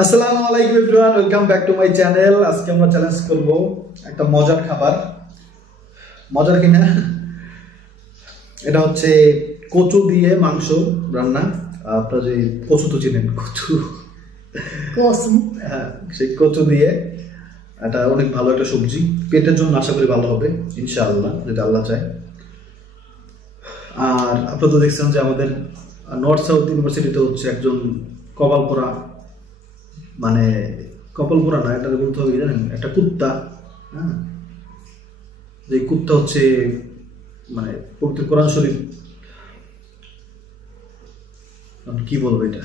আসসালামু আলাইকুম everyone, welcome back to my channel. আজকে আমরা চ্যালেঞ্জ করব একটা মজার খাবার। মজার কিনা, এটা হচ্ছে কচু দিয়ে মাংস রান্না। আপনারা যে কচু তো চিনেন, কচু কচু, হ্যাঁ, সেই কচু দিয়ে এটা অনেক ভালো একটা সবজি, পেটের জন্য আশা করি ভালো হবে ইনশাআল্লাহ, যদি আল্লাহ চায়। আর আপনারা তো দেখছেন যে আমাদের নর্থ সাউথ ইউনিভার্সিটিতে হচ্ছে একজন কপাল পোড়া, মানে কপাল পোড়া না, এটা বলতে হবে জানেন, একটা কুত্তা, হ্যাঁ, যে কুত্তা হচ্ছে মানে পবিত্র কোরআন শরীফ, কি বলবো এটা,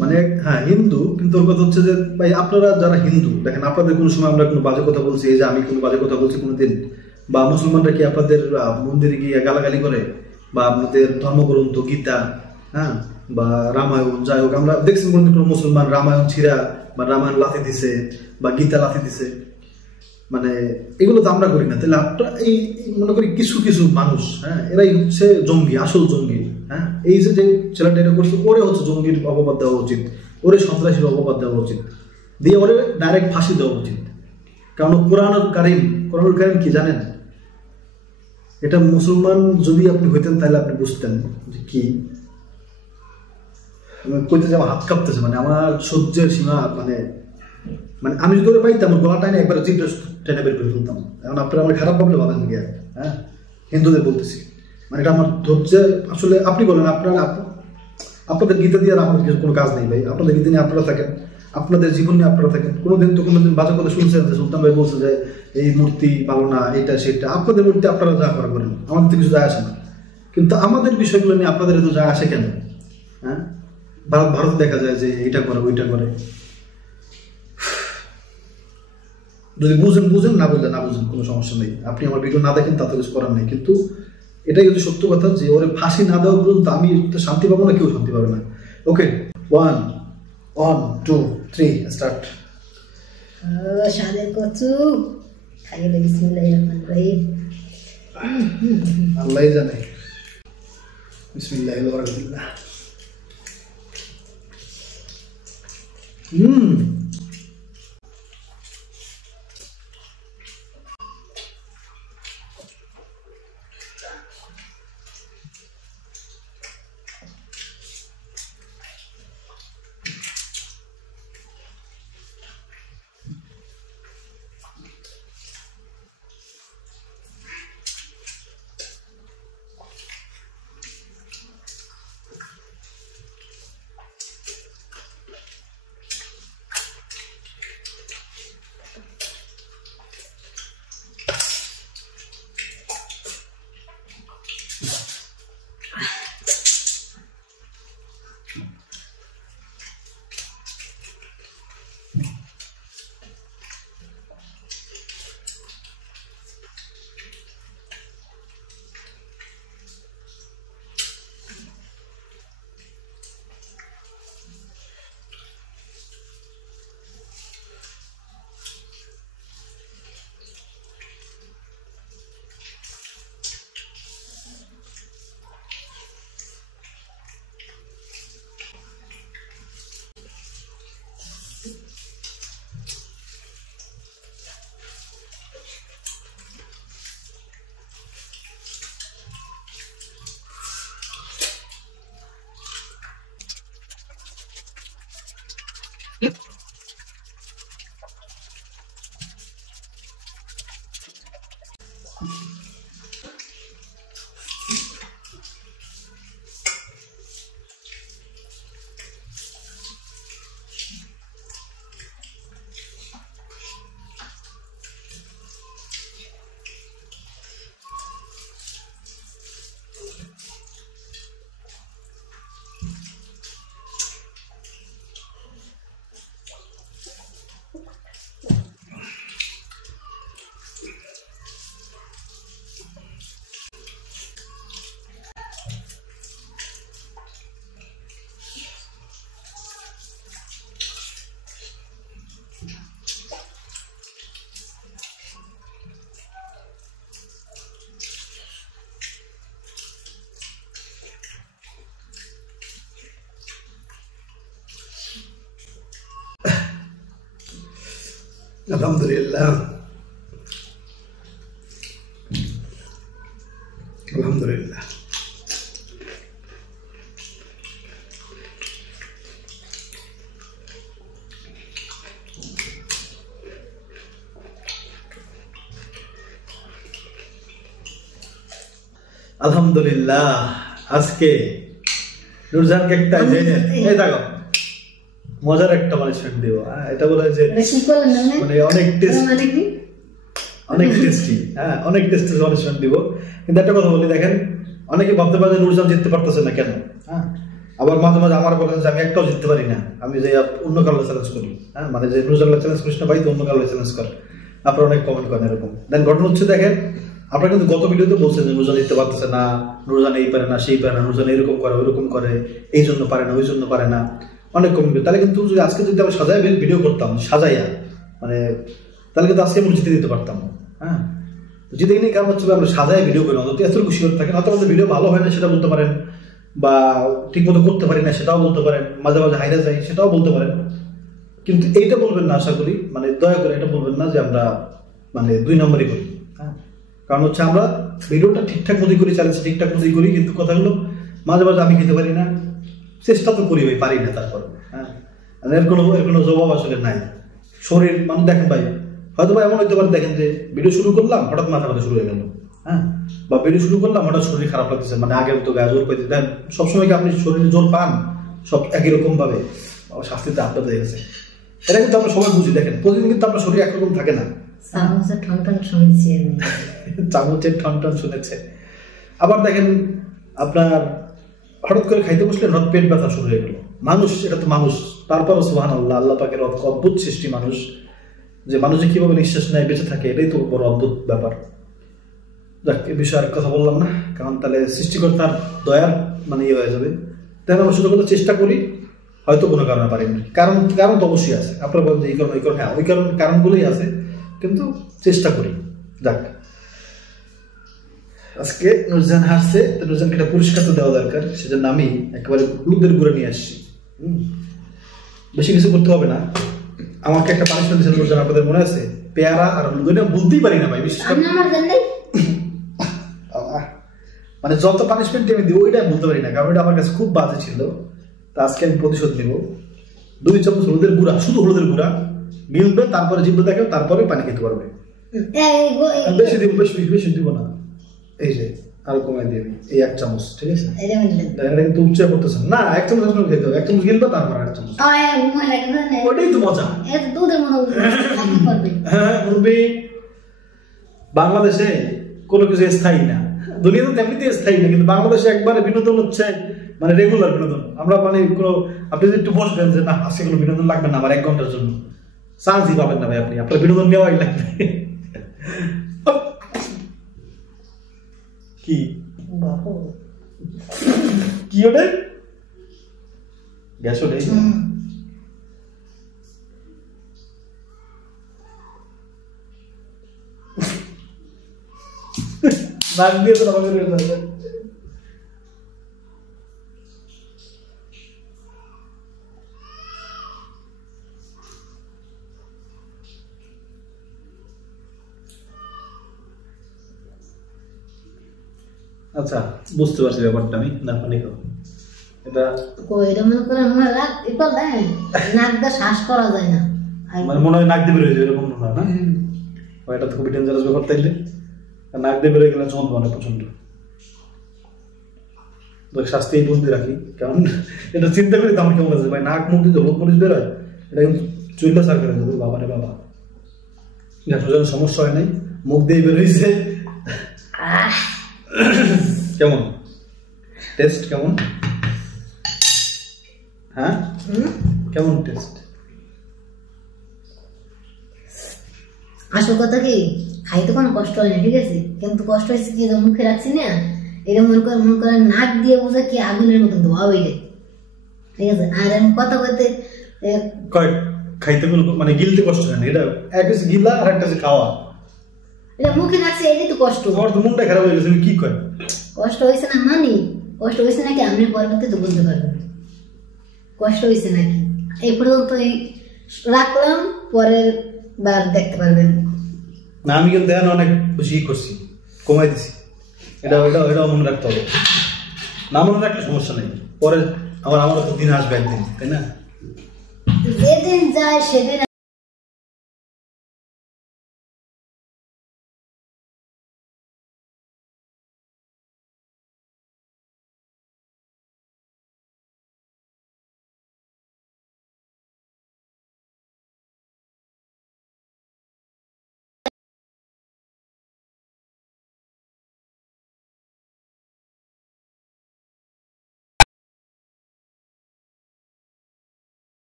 মানে হ্যাঁ হিন্দু, কিন্তু ওর কথা হচ্ছে যে ভাই আপনারা যারা হিন্দু দেখেন, আপনাদের কোনো সময় আমরা কোনো বাজে কথা বলছি, এই যে আমি কোনো বাজে কথা বলছি কোনোদিন? বা মুসলমানরা কি আপনাদের মন্দিরে গিয়ে গালাগালি করে? বা আপনাদের ধর্মগ্রন্থ গীতা, হ্যাঁ, বা রামায়ণ, যাই হোক, আমরা দেখছি কোনো মুসলমান রামায়ণ ছিঁড়া বা রামায়ণ লাথি দিছে বা গীতা লাথি দিছে, মানে এগুলো তো আমরা করি না। তাহলে আপনারা এই মনে করি কিছু কিছু মানুষ, হ্যাঁ, এরাই হচ্ছে জঙ্গি, আসল জঙ্গি। হ্যাঁ, এই যে ছেলেটা এটা করছে, ওরে হচ্ছে জঙ্গির অপবাদ দেওয়া উচিত, ওরে সন্ত্রাসীর অপবাদ দেওয়া উচিত, দিয়ে ওরে ডাইরেক্ট ফাঁসি দেওয়া উচিত। কারণ কোরআনুল কারীম কি জানেন? এটা মুসলমান যদি আপনি হইতেন তাহলে আপনি বুঝতেন যে কি। কইতে যে আমার হাত কাঁপতেছে, মানে আমার সহ্যের সীমা, মানে মানে আমি যদি ওরে পাইতাম গলা টাইনে একবার জিভটা টেনে বের করে ফেলতাম। এখন আপনারা আমার খারাপ ভাবলে ভাবেন গিয়া, হ্যাঁ, হিন্দুদের বলতেছি, মানে এটা আমার ধৈর্যের, আসলে আপনি বলেন, আপনাদের গীতা দিয়ে আর আমার কিছু কোনো কাজ নেই ভাই। আপনাদের গীতা নিয়ে আপনারা থাকেন, আপনাদের জীবন নিয়ে আপনারা থাকেন। কোনোদিন তো কোনোদিন বাজে কথা শুনছেন যে সুলতান ভাই বলছে যে এই মূর্তি ভালো না, এটা সেটা, আপনাদের মূর্তি আপনারা যা করা করেন, আমাদের তো কিছু যায় আসে না। কিন্তু আমাদের বিষয়গুলো নিয়ে আপনাদের এত যায় আসে কেন? হ্যাঁ, ভারত দেখা যায় যে এটা করে ওইটা করে। যদি বুঝেন, না বুঝলে না বুঝেন, কোনো সমস্যা নেই। আপনি আমার ভিডিও না দেখেন তাতে কিছু করার নেই, কিন্তু এটাই যদি সত্য কথা যে ওরে ফাঁসি না দেওয়া পর্যন্ত আমি শান্তি পাবো না, কেউ শান্তি পাবে না। ওকে, 1 2 3 স্টার্ট। স্বাদের কচু খাইলে বিসমিল্লাহির রহমানির রহিম। আল্লাহই জানে। বিসমিল্লাহির বারাকাতুল্লাহ। আলহামদুলিল্লাহ, আলহামদুলিল্লাহ। আলহামদুলিল্লাহ, আজকে নুরজানকে একটা যে এই দেখো মজার একটা পানিশমেন্ট দিব। এটা বলে যে মানে অনেক টেস্ট, অনেক টেস্টি, হ্যাঁ অনেক টেস্টি পানিশমেন্ট দিব। কিন্তু একটা কথা বলি, দেখেন অনেকে ভাবতে পারে নুরজান জিততে পারতেছে না কেন, হ্যাঁ আবার মাঝে মাঝে আমার বলেন যে আমি একটাও জিততে পারি না, আমি যে অন্য কারো চ্যালেঞ্জ করি, হ্যাঁ মানে যে নুরজান চ্যালেঞ্জ করিস না ভাই, তো অন্য কারো চ্যালেঞ্জ কর। আপনারা অনেক কমেন্ট করেন এরকম। দেন ঘটনা হচ্ছে দেখেন, আপনারা কিন্তু গত ভিডিওতে বলছেন যে নুরজান জিততে পারতেছে না, নুরজান এই পারে না সেই পারে না, নুরজান এরকম করে ওইরকম করে, এই জন্য পারে না ওই জন্য পারে না, অনেক কমেন্ট। তাহলে কিন্তু যদি আজকে যদি আমরা সাজাই ভিডিও করতাম, সাজাইয়া মানে, তাহলে কিন্তু আজকে আমরা জিতে দিতে পারতাম। হ্যাঁ জিতে নিয়ে কারণ হচ্ছে আমরা সাজায় ভিডিও করি, অন্তত এতটুকু শিওর থাকেন। হয়তো আমাদের ভিডিও ভালো হয় না সেটা বলতে পারেন, বা ঠিক মতো করতে পারি না সেটাও বলতে পারেন, মাঝে মাঝে হাইরা যাই সেটাও বলতে পারেন, কিন্তু এইটা বলবেন না, আশা করি মানে দয়া করে এটা বলবেন না যে আমরা মানে 2 নম্বরই করি। হ্যাঁ কারণ হচ্ছে আমরা ভিডিওটা ঠিকঠাক মতোই করি, চ্যালেঞ্জ ঠিকঠাক মতোই করি, কিন্তু কথাগুলো মাঝে মাঝে আমি খেতে পারি না, চেষ্টা তো করি ভাই, পারি না তারপর। হ্যাঁ এর কোনো জবাব আসলে নাই। শরীর মানে দেখেন ভাই, হয়তো বা এমন হইতে পারে, দেখেন যে ভিডিও শুরু করলাম হঠাৎ মাথা ব্যথা শুরু হয়ে গেল, হ্যাঁ বা ভিডিও শুরু করলাম হঠাৎ শরীর খারাপ লাগতেছে, মানে আগের তো গায়ে জোর পাইতে দেন, সবসময় কি আপনি শরীরে জোর পান সব একই রকম ভাবে? শাস্তিতে আপনার হয়ে গেছে, এটা কিন্তু আমরা সবাই বুঝি। দেখেন প্রতিদিন কিন্তু আপনার শরীর একরকম থাকে না। চামচের ঠনঠন শুনেছি, চামচের ঠনঠন শুনেছে। আবার দেখেন আপনার হঠাৎ করে খাইতে বসলে হঠাৎ পেট ব্যথা শুরু হয়ে গেল। মানুষ, এটা তো মানুষ, তারপরও সুবহানাল্লাহ, আল্লাহ পাকের অদ্ভুত সৃষ্টি মানুষ, যে মানুষ যে কিভাবে নিঃশ্বাস নেয় বেঁচে থাকে, এটাই তো বড় অদ্ভুত ব্যাপার। যাক এ বিষয়ে আর কথা বললাম না, কারণ তাহলে সৃষ্টিকর্তার দয়ার মানে ইয়ে হয়ে যাবে। তাই আমরা শুধু কথা চেষ্টা করি, হয়তো কোনো কারণে পারিনি, কারণ তো অবশ্যই আছে। আপনারা বলেন যে এই কারণ ওই কারণ, হ্যাঁ ওই কারণগুলোই আছে, কিন্তু চেষ্টা করি। যাক আজকে নুরজান হারছে, তো নুরজানকে একটা পুরস্কার তো দেওয়া দরকার, সেজন্য আমি একেবারে হলুদের গুঁড়ো নিয়ে আসছি। বেশি কিছু করতে হবে না। আমাকে একটা পানিশমেন্ট দিয়েছিল নুরজান, আপনাদের মনে আছে? পেয়ারা আর হলুদ, বলতেই পারি না ভাই, বিশেষ করে মানে যত পানিশমেন্ট আমি দিই ওইটা বলতে পারি না, কারণ এটা আমার কাছে খুব বাজে ছিল। তা আজকে আমি প্রতিশোধ নিব। 2 চামচ হলুদের গুঁড়া, শুধু হলুদের গুঁড়া গিলবে, তারপরে জিভে দেখে, তারপরে পানি খেতে পারবে। বেশি দিব, বেশি দিব না, এই যে আর কমাই দিবি, এই 1 চামচ, ঠিক আছে? এটা কিন্তু উচ্চ করতেছেন না, 1 চামচ খেতে হবে, 1 চামচ গিলবে তারপর 1 চামচ, ওটাই তো মজা। হ্যাঁ মুরব্বি, বাংলাদেশে কোনো কিছু স্থায়ী না, দুনিয়াতে তেমনিতে স্থায়ী না, কিন্তু বাংলাদেশে একবারে বিনোদন হচ্ছে মানে রেগুলার বিনোদন। আমরা মানে কোনো, আপনি যদি একটু বসবেন যে না আজকে কোনো বিনোদন লাগবে না আমার 1 ঘন্টার জন্য, চান্সই পাবেন না ভাই, আপনি আপনার বিনোদন নেওয়াই লাগবে। কি কি ওটা গ্যাস ওটাই নাক দিয়ে তো আমাদের আচ্ছা বুঝতে পারছি ব্যাপারটা আমি। না পানি খাও, এটা কইরা মনে করে আমার রাত ইপাল দেয়, নাক দিয়ে শ্বাস করা যায় না, মানে মনে হয় নাক দিয়ে বের হয়ে যায় এরকম না? না এটা তো খুবই ডেঞ্জারাস ব্যাপার। তাইলে নাক দিয়ে বের হয়ে গেলে চলবে না প্রচন্ড। শাস্তি বলতে রাখি, কারণ এটা চিন্তা করি তো আমার কেমন আছে ভাই, নাক মুখ দিয়ে হলুদ মরিচ বের হয়, এটা কিন্তু চুলটা সার করে দেবো। বাবা রে বাবা, সমস্যা হয় নাই, মুখ দিয়ে বের হয়েছে। কেমন টেস্ট? কেমন? হ্যাঁ কেমন টেস্ট? আসল কথা কি, খাইতে কোনো কষ্ট হয় না, ঠিক আছে, কিন্তু কষ্ট হয়েছে কি মুখে রাখছি না, এটা মনে করে নাক দিয়ে বোঝা কি আগুনের মতো ধোয়া হইলে, ঠিক আছে। আর আমি কথা বলতে খাইতে মানে গিলতে কষ্ট হয় না, এটা এক গিলা আর একটা খাওয়া, এটা মুখে রাখছে এটাই তো কষ্ট। তোমার তো মনটা খারাপ হয়ে গেছে, কি কয় কষ্ট হয়েছে না? মানে কষ্ট হয়েছে নাকি আপনি পরবর্তী তো বলতে পারবেন কষ্ট হয়েছে নাকি। এই পর্যন্ত রাখলাম, পরে বা দেখতে পারবেন। না আমি কিন্তু দেখেন অনেক বেশি করছি, কমাই দিছি, এটাও মনে রাখতে হবে। না মনে রাখলে সমস্যা নেই, পরে আমারও তো দিন আসবে একদিন, তাই না? যেদিন যায় সেদিন